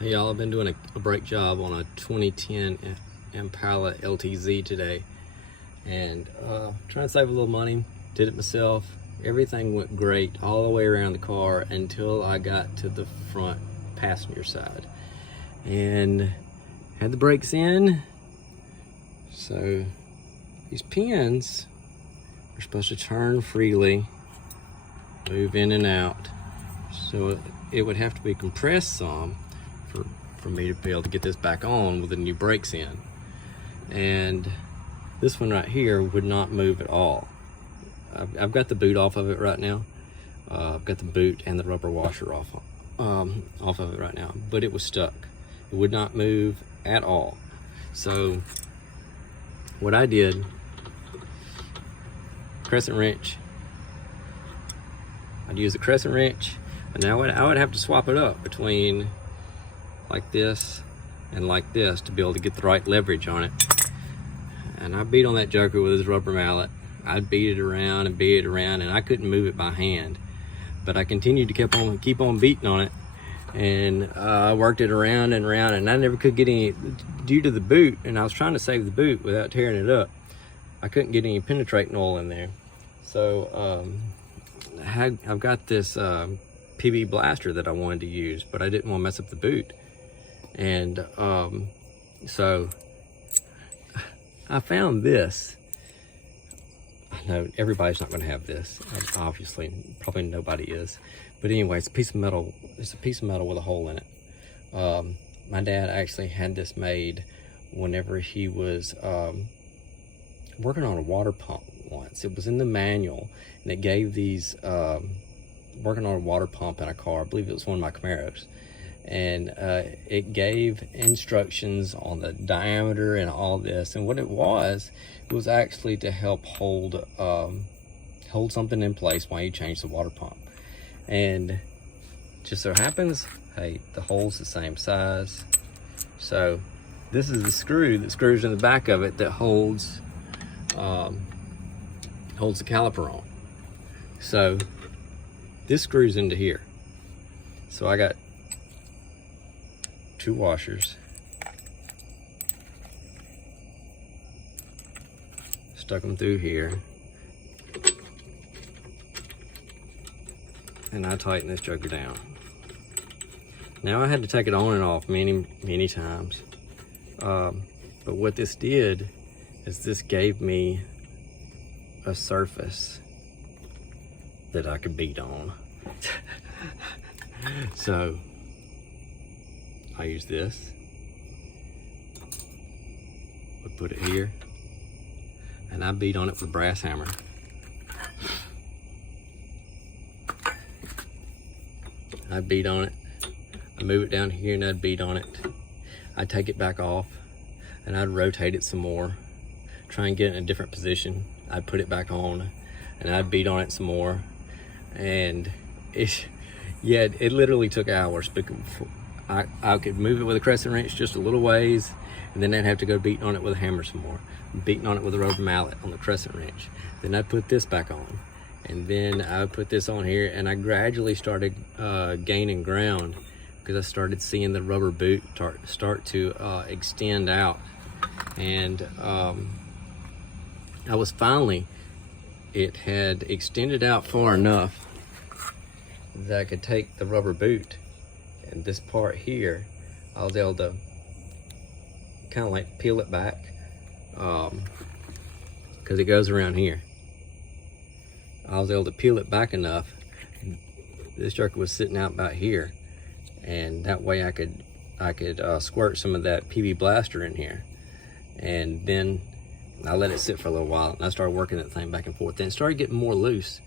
Hey y'all, I've been doing a brake job on a 2010 Impala LTZ today, and trying to save a little money. Did it myself. Everything went great all the way around the car until I got to the front passenger side and had the brakes in. So these pins are supposed to turn freely, move in and out, so it would have to be compressed some for me to be able to get this back on with the new brakes in. And this one right here would not move at all. I've got the boot off of it right now. I've got the boot and the rubber washer off of it right now, but it was stuck. It would not move at all. So what I did, crescent wrench, I'd use the crescent wrench, and now I would have to swap it up between like this and like this to be able to get the right leverage on it. And I beat on that joker with his rubber mallet. I'd beat it around and beat it around, and I couldn't move it by hand, but I continued to keep on beating on it, and I worked it around and around, and I never could get any, due to the boot, and I was trying to save the boot without tearing it up. I couldn't get any penetrating oil in there. So I've got this PB blaster that I wanted to use, but I didn't want to mess up the boot. And so I found this. I know everybody's not going to have this, obviously, probably nobody is, but anyway, it's a piece of metal. It's a piece of metal with a hole in it. My dad actually had this made whenever he was working on a water pump once. It was in the manual, and it gave these working on a water pump in a car. I believe it was one of my Camaros, and it gave instructions on the diameter and all this, and what it was actually to help hold something in place while you change the water pump. And just so happens, hey, the hole's the same size. So this is the screw that screws in the back of it that holds the caliper on. So this screws into here. So I got two washers, stuck them through here, and I tighten this joker down. Now I had to take it on and off many times, but what this did is this gave me a surface that I could beat on. So I use this, would put it here, and I beat on it with a brass hammer. I'd beat on it, I'd move it down here, and I'd beat on it. I'd take it back off, and I'd rotate it some more, try and get it in a different position. I'd put it back on, and I'd beat on it some more. And it literally took hours, because I could move it with a crescent wrench just a little ways, and then I'd have to go beating on it with a hammer some more, beating on it with a rubber mallet on the crescent wrench. Then I'd put this back on, and then I would put this on here, and I gradually started gaining ground, because I started seeing the rubber boot start to extend out. And I was finally, it had extended out far enough that I could take the rubber boot, and this part here, I was able to kind of like peel it back, because it goes around here. I was able to peel it back enough. This joker was sitting out about here, and that way I could squirt some of that PB blaster in here. And then I let it sit for a little while, and I started working that thing back and forth. Then it started getting more loose,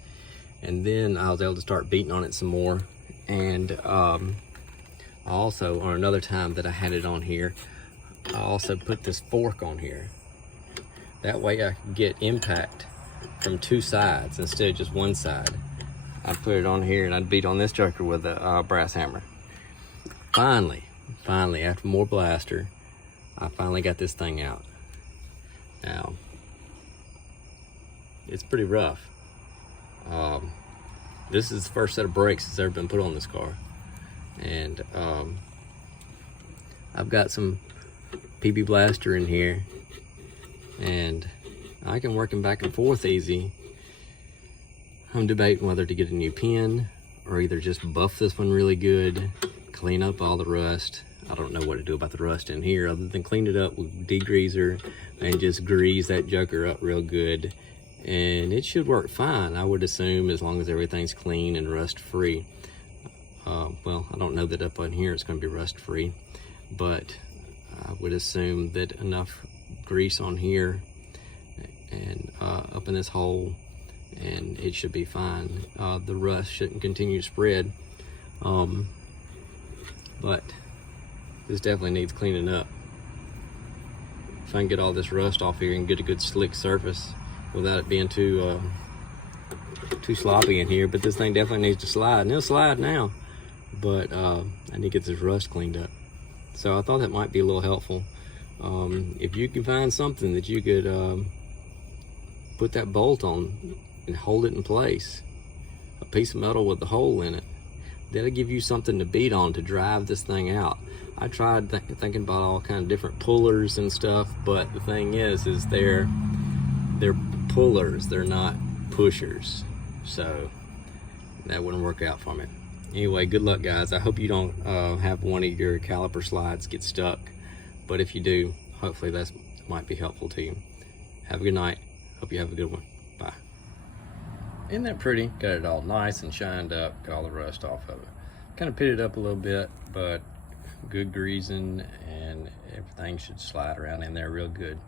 and then I was able to start beating on it some more. And also, on another time that I had it on here, I also put this fork on here. That way I could get impact from two sides instead of just one side. I'd put it on here, and I'd beat on this joker with a brass hammer. Finally, after more blaster, I finally got this thing out. Now, it's pretty rough. This is the first set of brakes that's ever been put on this car, and I've got some PB Blaster in here, and I can work them back and forth easy. I'm debating whether to get a new pin or either just buff this one really good, clean up all the rust. I don't know what to do about the rust in here other than clean it up with degreaser and just grease that joker up real good, and it should work fine, I would assume, as long as everything's clean and rust free. Well, I don't know that up on here it's going to be rust free, but I would assume that enough grease on here and up in this hole, and it should be fine. The rust shouldn't continue to spread, but this definitely needs cleaning up. If I can get all this rust off here and get a good slick surface without it being too sloppy in here. But this thing definitely needs to slide, and it'll slide now, but I need to get this rust cleaned up. So I thought that might be a little helpful. If you can find something that you could put that bolt on and hold it in place, a piece of metal with the hole in it, that'll give you something to beat on to drive this thing out. I tried thinking about all kind of different pullers and stuff, but the thing is they're pullers, they're not pushers, so that wouldn't work out for me. Anyway, good luck, guys. I hope you don't have one of your caliper slides get stuck, but if you do, hopefully that might be helpful to you. Have a good night. Hope you have a good one. Bye. Isn't that pretty? Got it all nice and shined up, got all the rust off of it. Kind of pitted up a little bit, but good greasing and everything should slide around in there real good.